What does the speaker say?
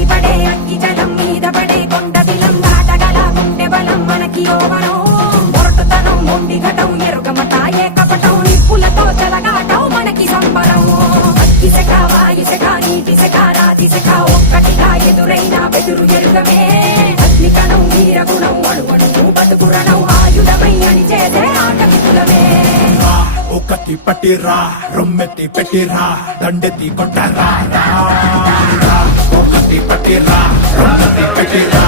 ఎగిసిపడే అగ్గి జలం మీద పడే కొండ దిలం దాటగల గుండె బలం మనకి ఓవరం మొరటుతనం మొండి ఘటం ఎరుగమట ఏకపటం నిప్పులతో చెలగాటం మనకి సంబరం అగ్గిసెక వాయుసెక నీటిసెక రాతిసెక ఒక్కటిగా ఎదురైన బెదురు ఎరుగమే అగ్నికణం వీరగుణం అణువణువు బతుకురణం ఆయుధమై అని చేసే ఆటవికులమే ఒకటి పట్టిరా రొమ్మెత్తి పెట్టిరా దండెత్తి కొట్టరా ఒకటి పట్టిరా రొమ్మెత్తి పెట్టిరా